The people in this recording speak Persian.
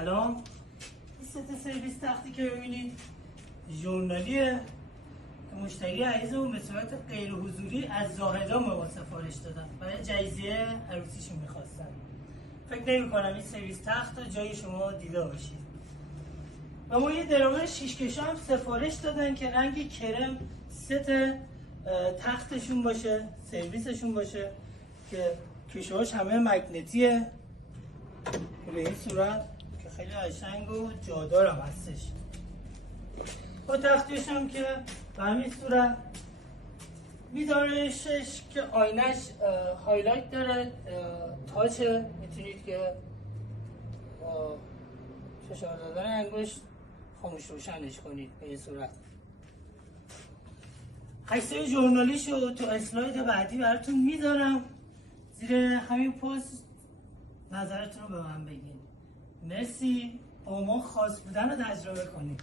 سلام. این ست سرویس تختی که ببینید ژورنالیه که مشتری عزیزمون به صورت غیر حضوری از زاهدان به ما سفارش دادن، برای جایزه عروسیشون میخواستن. فکر نمی کنم این سرویس تخت رو جای شما دیده باشید. و ما یه درامه 6 کشو هم سفارش دادن که رنگ کرم ست تختشون باشه، سرویسشون باشه، که کشوهاش همه مگنتیه به این صورت که خیلی قشنگ و جادار هم هستش. با تختیش هم که به همین صورت میدارشش که آینش هایلایت داره، تاچه، میتونید که فشار دادن انگشت خاموش روشنش کنید به این صورت. عکسای ژورنالیشو تو اسلاید بعدی براتون میذارم. زیر همین پست نظرتون رو به من بگین. مرسی. با ما خاص بودن رو تجربه کنید.